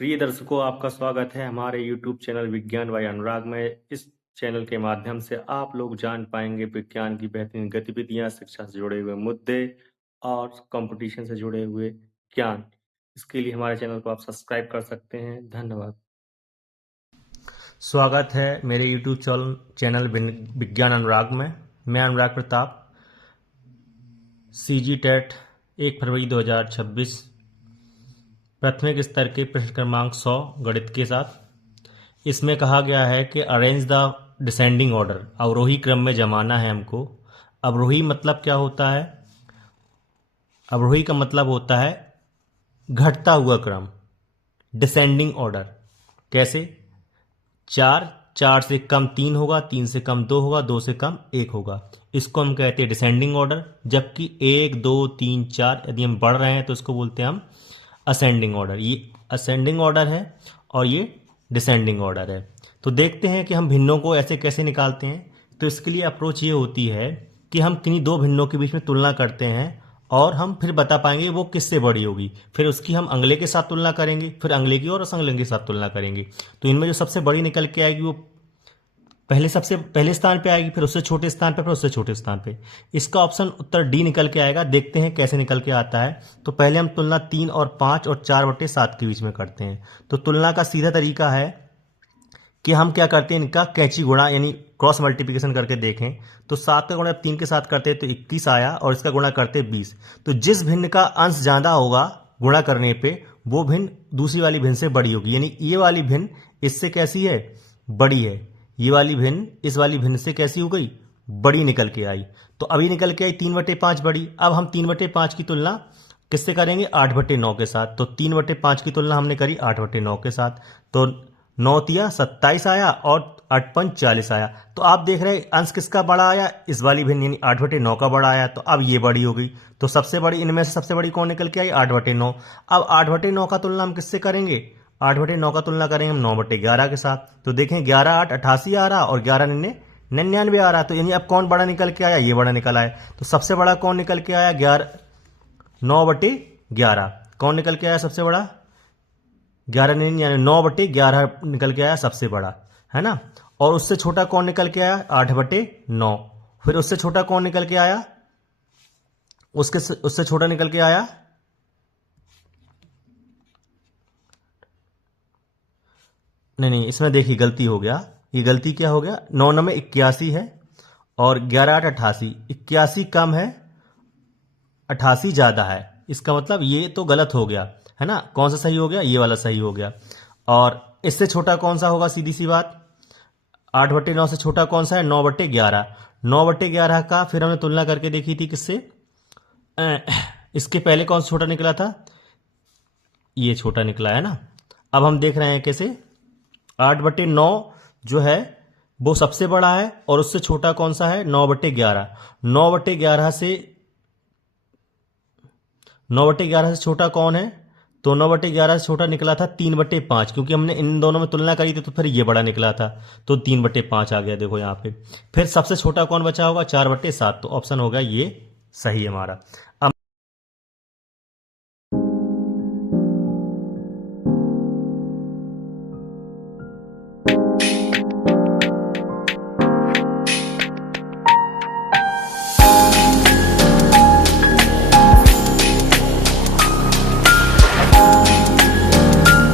प्रिय दर्शकों, आपका स्वागत है हमारे YouTube चैनल विज्ञान बाय अनुराग में। इस चैनल के माध्यम से आप लोग जान पाएंगे विज्ञान की बेहतरीन गतिविधियां, शिक्षा से जुड़े हुए मुद्दे और कंपटीशन से जुड़े हुए ज्ञान। इसके लिए हमारे चैनल को आप सब्सक्राइब कर सकते हैं। धन्यवाद। स्वागत है मेरे YouTube चैनल विज्ञान अनुराग में। मैं अनुराग प्रताप, CG टेट 1 फरवरी 2026 प्राथमिक स्तर के प्रश्न क्रमांक 100 गणित के साथ। इसमें कहा गया है कि अरेंज द डिसेंडिंग ऑर्डर, अवरोही क्रम में जमाना है हमको। अवरोही मतलब क्या होता है? अवरोही का मतलब होता है घटता हुआ क्रम। डिसेंडिंग ऑर्डर कैसे? 4 से कम 3 होगा, 3 से कम 2 होगा, 2 से कम 1 होगा। इसको हम कहते हैं डिसेंडिंग ऑर्डर। जबकि 1 2 3 4 यदि हम बढ़ रहे हैं तो इसको बोलते हैं हम असेंडिंग ऑर्डर। ये असेंडिंग ऑर्डर है और ये डिसेंडिंग ऑर्डर है। तो देखते हैं कि हम भिन्नों को ऐसे कैसे निकालते हैं। तो इसके लिए अप्रोच ये होती है कि हम किन्हीं दो भिन्नों के बीच में तुलना करते हैं और हम फिर बता पाएंगे वो किससे बड़ी होगी। फिर उसकी हम अगले के साथ तुलना करेंगे, फिर अगले की और उस अगले के साथ तुलना करेंगे। तो इनमें जो सबसे बड़ी निकल के आएगी वो पहले स्थान पे आएगी, फिर उससे छोटे स्थान पे, फिर उससे छोटे स्थान पे। इसका ऑप्शन उत्तर डी निकल के आएगा। देखते हैं कैसे निकल के आता है। तो पहले हम तुलना 3 और 5 और 4/7 के बीच में करते हैं। तो तुलना का सीधा तरीका है कि हम क्या करते हैं, इनका कैंची गुणा यानी क्रॉस मल्टीप्लिकेशन करके देखें। तो 7 का गुणा 3 के साथ करते हैं तो 21 आया और इसका गुणा करते 20। तो जिस भिन्न का अंश ज्यादा होगा गुणा करने पे वो भिन्न दूसरी वाली भिन्न से बड़ी होगी। यानी ये वाली भिन्न इससे कैसी है? बड़ी है। ये वाली भिन्न इस वाली भिन्न से कैसी हो गई? बड़ी निकल के आई। तो अभी निकल के आई 3/5 बड़ी। अब हम 3/5 की तुलना किससे करेंगे? 8/9 के साथ। तो 3/5 की तुलना हमने करी 8/9 के साथ। तो 9 तिया 27 आया और 8 40 आया। तो आप देख रहे हैं अंश किसका बड़ा आया? इस वाली भिन्न यानी 8/9 का बड़ा आया। तो अब ये बड़ी हो गई। तो सबसे बड़ी इनमें से सबसे बड़ी कौन निकल के आई? 8/9। अब 8/9 का तुलना हम किससे करेंगे? 8/9 का तुलना करेंगे हम 9/11 के साथ। तो देखें 11 8 88 आ रहा और 11 9 99 आ रहा। तो यानी अब कौन बड़ा निकल के आया? ये बड़ा निकल आया। तो सबसे बड़ा कौन निकल के आया? 9/11। कौन निकल के आया सबसे बड़ा? 11 नहीं यानी 9/11 निकल के आया सबसे बड़ा, है ना। और उससे छोटा कौन निकल के आया? 8/9। फिर उससे छोटा कौन निकल के आया? उससे छोटा निकल के आया नहीं, इसमें देखिए गलती हो गया। ये गलती क्या हो गया? 9 9 में 81 है और 11 8 88। 81 कम है, 88 ज्यादा है। इसका मतलब ये तो गलत हो गया, है ना। कौन सा सही हो गया? ये वाला सही हो गया। और इससे छोटा कौन सा होगा? सीधी सी बात, 8/9 से छोटा कौन सा है? 9/11। 9/11 का फिर हमने तुलना करके देखी थी किससे? इसके पहले कौन सा छोटा निकला था? ये छोटा निकला है ना। अब हम देख रहे हैं कैसे 8/9 जो है वो सबसे बड़ा है और उससे छोटा कौन सा है? 9/11। 9/11 से 9/11 से छोटा कौन है? तो 9/11 से छोटा निकला था 3/5, क्योंकि हमने इन दोनों में तुलना करी थी तो फिर ये बड़ा निकला था। तो 3/5 आ गया देखो यहाँ पे। फिर सबसे छोटा कौन बचा होगा? 4/7। तो ऑप्शन होगा ये सही हमारा। अब